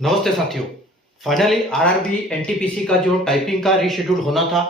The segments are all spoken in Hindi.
नमस्ते साथियों। फाइनली आरआरबी एनटीपीसी का जो टाइपिंग का रीशेड्यूल होना था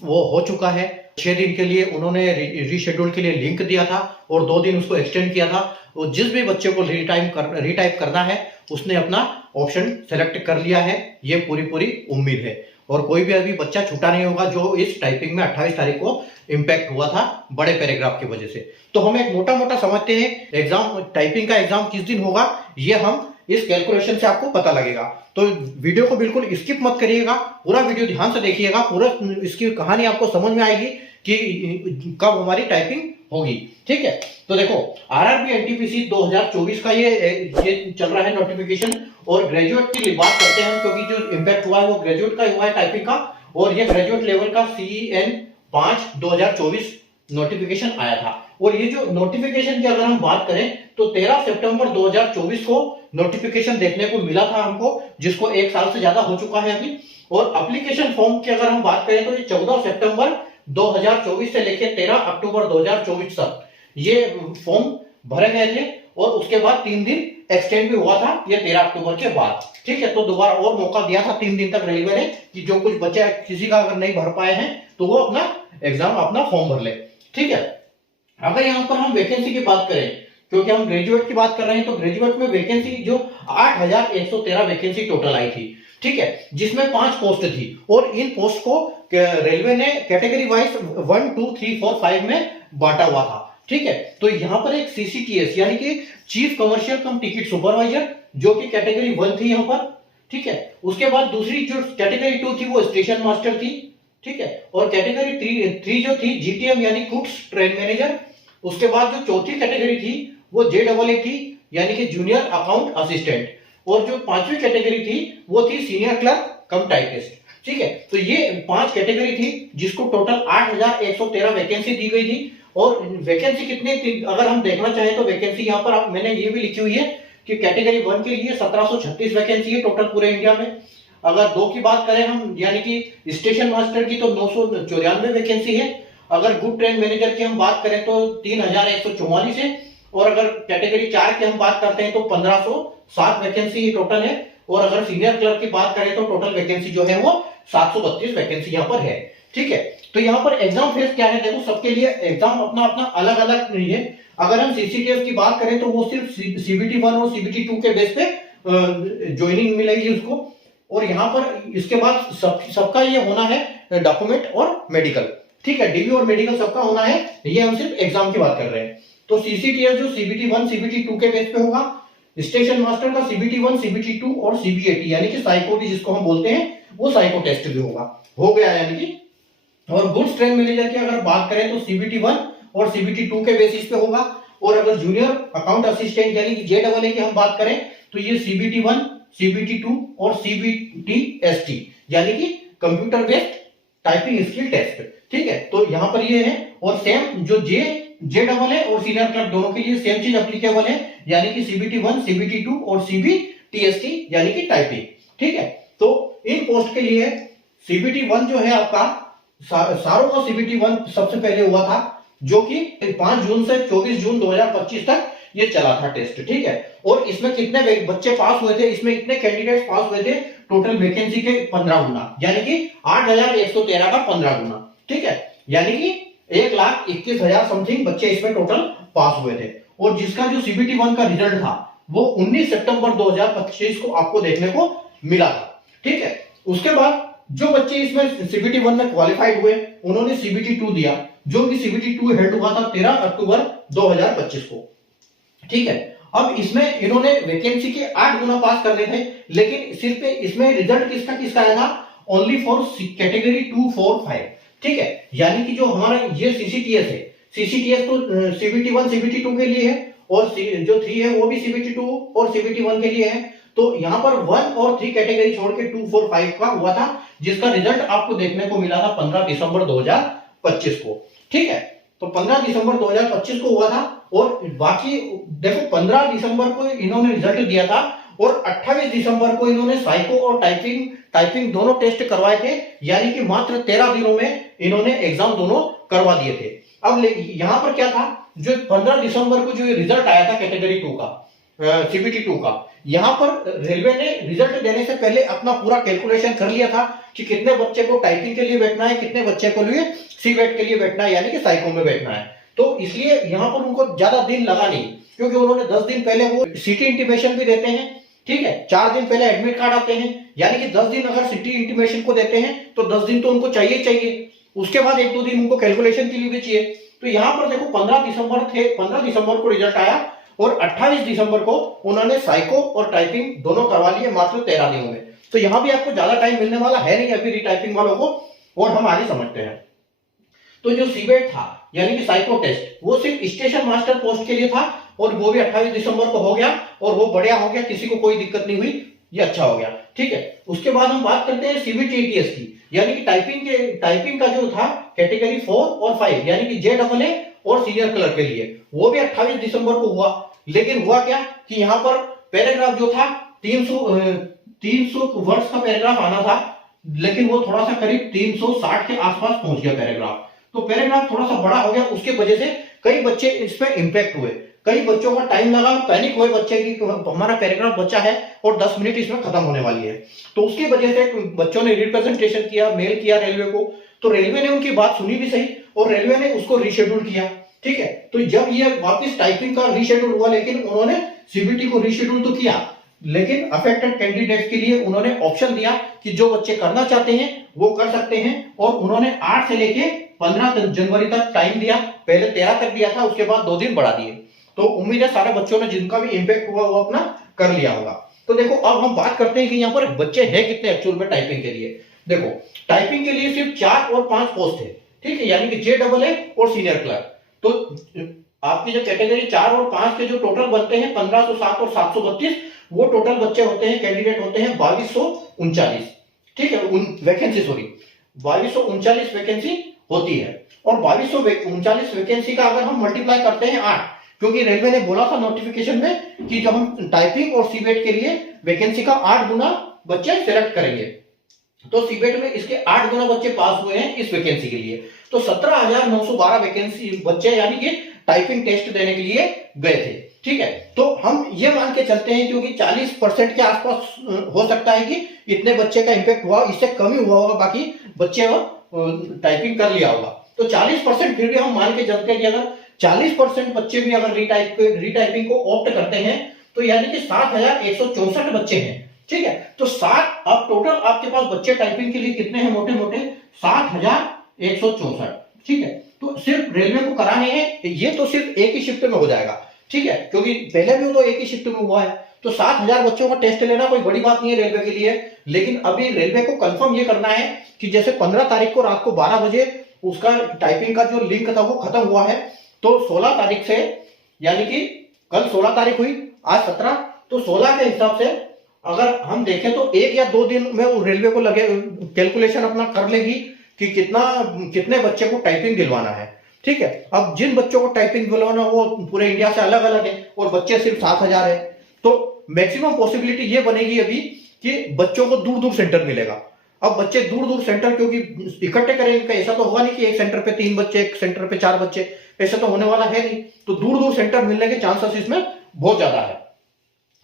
वो हो चुका है। 6 दिन के लिए उन्होंने रीशेड्यूल के लिए लिंक दिया था और 2 दिन उसको एक्सटेंड किया था। वो जिस भी बच्चे को रीटाइप करना है उसने अपना ऑप्शन सेलेक्ट कर लिया है, ये पूरी उम्मीद है। और कोई भी अभी बच्चा छूटा नहीं होगा जो इस टाइपिंग में 28 तारीख को इम्पैक्ट हुआ था बड़े पैराग्राफ की वजह से। तो हम एक मोटा मोटा समझते हैं एग्जाम, टाइपिंग का एग्जाम किस दिन होगा ये हम इस कैलकुलेशन से आपको पता लगेगा। तो वीडियो को बिल्कुल स्किप मत करिएगा, पूरा वीडियो ध्यान से देखिएगा। पूरा इसकी कहानी आपको समझ में आएगी कि कब हमारी टाइपिंग होगी। ठीक है, तो देखो आरआरबी एनटीपीसी 2024 का ये चल रहा है नोटिफिकेशन। और ग्रेजुएट की बात करते हैं क्योंकि जो इम्पैक्ट हुआ है वो ग्रेजुएट का हुआ है टाइपिंग का। और ये ग्रेजुएट लेवल का CEN 5 2024 नोटिफिकेशन आया था। और ये जो नोटिफिकेशन की अगर हम बात करें तो 13 सितंबर 2024 को नोटिफिकेशन देखने को मिला था हमको, जिसको 1 साल से ज्यादा हो चुका है अभी। और एप्लीकेशन फॉर्म की अगर हम बात करें तो ये 14 सितंबर 2024 से लेकर 13 अक्टूबर 2024 तक ये फॉर्म भरे गए थे। और उसके बाद 3 दिन एक्सटेंड भी हुआ था ये 13 अक्टूबर के बाद। ठीक है, तो दोबारा और मौका दिया था 3 दिन तक रेलवे ने कि जो कुछ बच्चे किसी का अगर नहीं भर पाए हैं तो वो अपना एग्जाम अपना फॉर्म भर ले। ठीक है, अगर यहाँ पर हम वैकेंसी की बात करें, क्योंकि हम ग्रेजुएट की बात कर रहे हैं, तो ग्रेजुएट में वैकेंसी जो 8113 वैकेंसी टोटल आई थी। ठीक है, जिसमें 5 पोस्ट थी। और इन पोस्ट को रेलवे ने कैटेगरी वाइज 1 2 3 4 5 में बांटा हुआ था। ठीक है, तो यहाँ पर एक CCTS यानी कि चीफ कमर्शियल कम टिकट सुपरवाइजर जो कि कैटेगरी 1 थी यहाँ पर। ठीक है, उसके बाद दूसरी जो कैटेगरी 2 थी वो स्टेशन मास्टर थी। ठीक है, और कैटेगरी 3 जो थी GTM यानी गुड्स ट्रेन मैनेजर। उसके बाद जो चौथी कैटेगरी थी वो JAA थी यानी कि जूनियर अकाउंट असिस्टेंट। और जो 5वीं कैटेगरी थी वो थी सीनियर क्लर्क कम टाइपिस्ट। ठीक है, तो ये 5 कैटेगरी थी जिसको टोटल 8113 वैकेंसी दी गई थी। और वैकेंसी कितनी थी अगर हम देखना चाहें तो वैकेंसी यहाँ पर मैंने ये भी लिखी हुई है कि कैटेगरी 1 के लिए 1736 वैकेंसी है टोटल पूरे इंडिया में। अगर 2 की बात करें हम यानी कि स्टेशन मास्टर की तो 994 वैकेंसी है। अगर गुड ट्रेन मैनेजर की हम बात करें तो 3144 है। और अगर कैटेगरी 4 की हम बात करते हैं तो 1507 वैकेंसी टोटल है। और अगर सीनियर क्लर्क की बात करें तो टोटल वैकेंसी जो है वो 732 वैकेंसी यहाँ पर है। ठीक है, तो यहाँ पर एग्जाम फेस क्या है, देखो सबके लिए एग्जाम अपना अपना अलग अलग नहीं है। अगर हम CCTS की बात करें तो वो सिर्फ CBT 1 और CBT 2 के बेस पे ज्वाइनिंग मिलेगी उसको। और यहाँ पर इसके बाद सबका ये होना है डॉक्यूमेंट और मेडिकल। ठीक है, DV और मेडिकल सबका होना है, ये हम सिर्फ एग्जाम की बात कर रहे हैं। तो CCTS जो CBT 1 CBT 2 के बेस पे होगा। स्टेशन मास्टर का CBT 1 CBT 2 और CBAT यानी कि साइको भी जिसको हम बोलते हैं वो साइको टेस्ट भी होगा, हो गया यानी कि। और गुड्स ट्रेन मैनेजर की अगर बात करें तो CBT 1 और CBT 2 के बेसिस पे होगा। और अगर जूनियर अकाउंट असिस्टेंट यानी कि JAA की हम बात करें तो ये CBT 1 CBT 2 और CBTST यानी कि computer based typing skill test. ठीक है, तो यहाँ पर ये है। और सेम जो JAA और सीनियर क्लर्क दोनों के लिए सेम चीज एप्लीकेबल है यानी कि CBT 1 CBT 2 और CBTST यानी कि टाइपिंग। ठीक है, तो इन पोस्ट के लिए CBT 1 जो है आपका सारों का CBT 1 सबसे पहले हुआ था जो कि 5 जून से 24 जून 2025 तक ये चला था टेस्ट। ठीक है, और इसमें कितने बच्चे पास हुए थे, इसमें इतने कैंडिडेट्स पास हुए थे टोटल वैकेंसी के 15 गुना यानी कि 8113 का 15 गुना। ठीक है, यानी कि 1,21,000 समथिंग बच्चे इसमें टोटल पास हुए थे। और जिसका जो CBT 1 का रिजल्ट था वो 19 सितंबर 2025 को आपको देखने को मिला था। ठीक है, उसके बाद जो बच्चे इसमें CBT 1 में क्वालिफाइड हुए उन्होंने CBT 2 दिया जो कि CBT 2 हेल्ड हुआ था 13 अक्टूबर 2025 को। ठीक है, अब इसमें इन्होंने वैकेंसी के 8 गुना पास करने थे, लेकिन सिर्फ इसमें रिजल्ट किसका आया था, ओनली फॉर कैटेगरी 2 4 5। ठीक है, यानी कि जो हमारा ये CCTS है, CCTS तो CBT 1 CBT 2 के लिए है और जो 3 है वो भी CBT 2 और CBT 1 के लिए है। तो यहाँ पर 1 और 3 कैटेगरी छोड़ के 2 4 5 का हुआ था जिसका रिजल्ट आपको देखने को मिला था 15 दिसंबर 2025 को। ठीक है, तो 15 दिसंबर 2025 को हुआ था। और बाकी देखो 15 दिसंबर को इन्होंने रिजल्ट दिया था और 28 दिसंबर को इन्होंने साइको और टाइपिंग दोनों टेस्ट करवाए थे यानी कि मात्र 13 दिनों में इन्होंने एग्जाम दोनों करवा दिए थे। अब यहाँ पर क्या था, जो 15 दिसंबर को जो रिजल्ट आया था कैटेगरी 2 का, CBT2 का। यहाँ पर रेलवे ने रिजल्ट देने से पहले अपना पूरा कैलकुलेशन कर लिया था कि कितने बच्चे को टाइपिंग के लिए बैठना है, कितने बच्चे को लिए सीवेट के लिए बैठना है, यानी कि साइको में बैठना है। तो इसलिए यहाँ पर उनको ज्यादा दिन लगा नहीं, क्योंकि उन्होंने 10 दिन पहले वो सिटी इंटीमेशन भी देते हैं, ठीक है, 4 दिन पहले एडमिट कार्ड आते हैं, यानी कि 10 दिन अगर सिटी इंटीमेशन को देते हैं तो 10 दिन तो उनको चाहिए। उसके बाद 1-2 दिन उनको कैलकुलेशन के लिए भी चाहिए। तो यहाँ पर देखो 15 दिसंबर को रिजल्ट आया और 28 दिसंबर को उन्होंने साइको और टाइपिंग दोनों करवा लिए मात्र 13 दिनों में। तो यहाँ भी आपको ज्यादा टाइम मिलने वाला है नहीं अभी रीटाइपिंग वालों को, और हम आगे समझते हैं। तो जो सीबेट था यानी कि साइको टेस्ट, वो सिर्फ स्टेशन मास्टर पोस्ट के लिए था और वो भी 28 दिसंबर को हो गया और वो बढ़िया हो गया, किसी को कोई दिक्कत नहीं हुई, ये अच्छा हो गया, ठीक है। उसके बाद हम बात करते हैं CBT-ATS की, यानी कि टाइपिंग का जो था कैटेगरी 4 और 5 यानी कि JAA और सीनियर क्लर्क के लिए, वो भी 28 दिसंबर को हुआ। लेकिन हुआ क्या कि यहाँ पर पैराग्राफ जो था 300 वर्ड्स का पैराग्राफ आना था, लेकिन वो थोड़ा सा करीब 360 के आसपास पहुंच गया पैराग्राफ। तो पैराग्राफ थोड़ा सा बड़ा हो गया, उसके वजह से कई बच्चे इस पे इंपैक्ट हुए, कई बच्चों का टाइम लगा, पैनिक हुए बच्चे की हमारा पैराग्राफ बच्चा है और 10 मिनट इसमें खत्म होने वाली है। तो उसकी वजह से बच्चों ने रिप्रेजेंटेशन किया, मेल किया रेलवे को, तो रेलवे ने उनकी बात सुनी भी सही और रेलवे ने उसको रीशेड्यूल किया, ठीक है। तो जब ये वापस टाइपिंग का रीशेड्यूल हुआ, लेकिन उन्होंने CBT को रीशेड्यूल तो किया, लेकिन अफेक्टेड कैंडिडेट्स के लिए उन्होंने ऑप्शन दिया कि जो बच्चे करना चाहते हैं वो कर सकते हैं, और उन्होंने 8 से लेके 15 जनवरी तक टाइम दिया, पहले 13 तक दिया था, उसके बाद 2 दिन बढ़ा दिए। तो उम्मीद है सारे बच्चों ने जिनका भी इंपैक्ट हुआ वो अपना कर लिया होगा। तो देखो अब हम बात करते हैं कि यहाँ पर बच्चे हैं कितने एक्चुअल में टाइपिंग के लिए। देखो टाइपिंग के लिए सिर्फ 4 और 5 पोस्ट है, ठीक है, यानी कि JAA और सीनियर क्लर्क। तो आपकी जो कैटेगरी 4 और 5 के जो टोटल बनते हैं 1507 और 732, वो टोटल बच्चे होते हैं, कैंडिडेट होते हैं 2239, ठीक है, वैकेंसी 2239 वैकेंसी होती है। और 2239 वैकेंसी का अगर हम मल्टीप्लाई करते हैं 8, क्योंकि रेलवे ने बोला था नोटिफिकेशन में कि जब हम टाइपिंग और सीबेट के लिए वैकेंसी का 8 गुना बच्चे सिलेक्ट करेंगे, तो सीबेट में इसके 8 गुना बच्चे पास हुए हैं इस वैकेंसी के लिए। तो 17,912 वैकेंसी बच्चे यानी कि टाइपिंग टेस्ट देने के लिए गए थे, ठीक है। तो हम ये मान के चलते हैं क्योंकि 40% के आसपास हो सकता है कि इतने बच्चे का इंपैक्ट हुआ, इससे कम ही हुआ होगा, बाकी बच्चे टाइपिंग कर लिया होगा। तो 40% फिर भी हम मान के चलते हैं कि अगर 40% बच्चे भी अगर रीटाइपिंग को ऑप्ट करते हैं तो यानी कि 7,164 बच्चे हैं, ठीक है। तो 7 अब टोटल आपके पास बच्चे टाइपिंग के लिए कितने हैं, मोटे मोटे 7,164, ठीक है। तो सिर्फ रेलवे को कराने हैं, ये तो सिर्फ एक ही शिफ्ट में हो जाएगा, ठीक है, क्योंकि पहले भी तो एक ही शिफ्ट में हुआ है। तो 7,000 बच्चों का टेस्ट लेना कोई बड़ी बात नहीं है रेलवे के लिए। लेकिन अभी रेलवे को कंफर्म ये करना है कि जैसे 15 तारीख को रात को 12 बजे उसका टाइपिंग का जो लिंक था वो खत्म हुआ है, तो 16 तारीख से, यानी कि कल 16 तारीख हुई, आज 17, तो 16 के हिसाब से अगर हम देखें तो 1 या 2 दिन में रेलवे को लगे कैलकुलेशन अपना कर लेगी कि कितने बच्चे को टाइपिंग दिलवाना है, ठीक है। अब जिन बच्चों को टाइपिंग दिलवाना वो पूरे इंडिया से अलग अलग है और बच्चे सिर्फ 7,000 है, तो मैक्सिमम पॉसिबिलिटी ये बनेगी अभी कि बच्चों को दूर दूर सेंटर मिलेगा। अब बच्चे दूर दूर सेंटर क्योंकि इकट्ठे करेंगे, ऐसा तो होगा नहीं कि एक सेंटर पे 3 बच्चे, एक सेंटर पे 4 बच्चे, ऐसा तो होने वाला है नहीं। तो दूर दूर सेंटर मिलने के चांसेस इसमें बहुत ज्यादा है।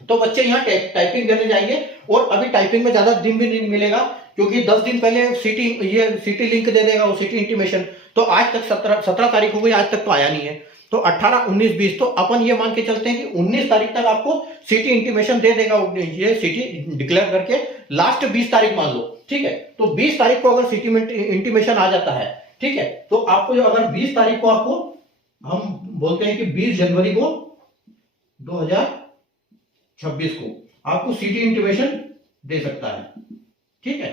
तो बच्चे यहाँ टाइपिंग देने जाएंगे और अभी टाइपिंग में ज्यादा दिन भी नहीं मिलेगा, क्योंकि 10 दिन पहले सिटी लिंक दे देगा वो सिटी इंटीमेशन। तो आज तक 17 तारीख हो गई, आज तक तो आया नहीं है। तो 18, 19, 20, तो अपन ये मान के चलते हैं कि 19 तारीख तक आपको सिटी इंटीमेशन दे देगा, ये सिटी डिक्लेयर करके लास्ट 20 तारीख मान लो, ठीक है। तो 20 तारीख को अगर सिटी में इंटीमेशन आ जाता है, ठीक है, तो आपको जो अगर 20 तारीख को आपको हम बोलते हैं कि 20 जनवरी को 2026 को आपको सिटी इंटीमेशन दे सकता है, ठीक है।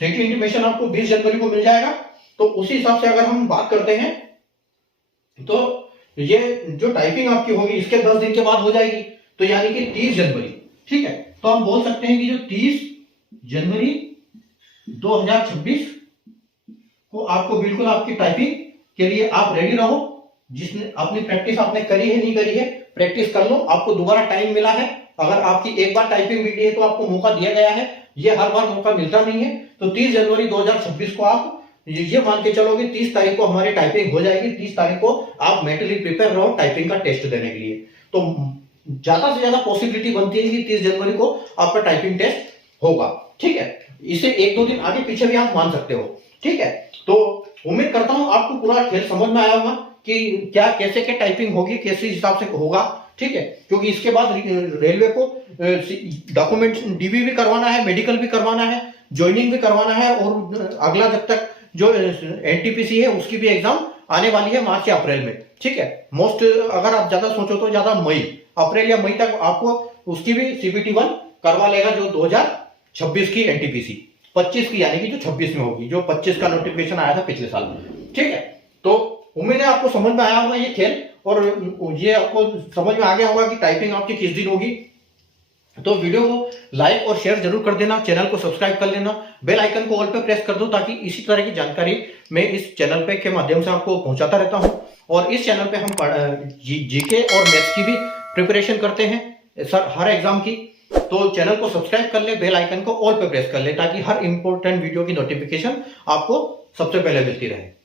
सिटी इंटीमेशन आपको 20 जनवरी को मिल जाएगा। तो उसी हिसाब से अगर हम बात करते हैं तो ये जो टाइपिंग आपकी होगी इसके 10 दिन के बाद हो जाएगी, तो यानी कि 30 जनवरी, ठीक है। तो हम बोल सकते हैं कि जो 30 जनवरी 2026 को आपको बिल्कुल आपकी टाइपिंग के लिए आप रेडी रहो। जिसने अपनी प्रैक्टिस आपने करी है नहीं करी है, प्रैक्टिस कर लो, आपको दोबारा टाइम मिला है। अगर आपकी एक बार टाइपिंग मिली है तो आपको मौका दिया गया है, ये हर बार मौका मिलता नहीं है। तो 30 जनवरी 2026 को आप ये मान के चलो कि 30 तारीख को हमारी टाइपिंग हो जाएगी, 30 तारीख को आप मेंटली प्रिपेयर रहो टाइपिंग का टेस्ट देने के लिए। तो ज्यादा से ज्यादा पॉसिबिलिटी बनती है कि 30 जनवरी को आपका टाइपिंग टेस्ट होगा, ठीक है। इसे 1-2 दिन आगे पीछे भी आप मान सकते हो, ठीक है। तो उम्मीद करता हूं आपको पूरा खेल समझ में आया होगा कि क्या कैसे क्या टाइपिंग होगी, कैसे हिसाब से होगा, ठीक है। क्योंकि इसके बाद रेलवे को डॉक्यूमेंट डीवी भी करवाना है, मेडिकल भी करवाना है, ज्वाइनिंग भी करवाना है, और अगला जब तक जो एनटीपीसी है उसकी भी एग्जाम आने वाली है मार्च या अप्रैल में, ठीक है। मोस्ट अगर आप ज्यादा सोचो तो ज्यादा मई, अप्रैल या मई तक आपको उसकी भी सीबीटी 1 करवा लेगा, जो 2026 की एनटीपीसी 25 की, यानी कि जो 26 में होगी, जो 25 का नोटिफिकेशन आया था पिछले साल, ठीक है। तो उम्मीद है आपको समझ में आया होगा ये खेल, और ये आपको समझ में आ गया होगा कि टाइपिंग आपकी किस दिन होगी। तो वीडियो को लाइक और शेयर जरूर कर देना, चैनल को सब्सक्राइब कर लेना, बेल आइकन को ऑल पे प्रेस कर दो, ताकि इसी तरह की जानकारी मैं इस चैनल पे के माध्यम से आपको पहुंचाता रहता हूं। और इस चैनल पे हम जीके और मैथ्स की भी प्रिपरेशन करते हैं सर, हर एग्जाम की। तो चैनल को सब्सक्राइब कर ले, बेल आइकन को ऑल पे प्रेस कर ले, ताकि हर इंपॉर्टेंट वीडियो की नोटिफिकेशन आपको सबसे पहले मिलती रहे।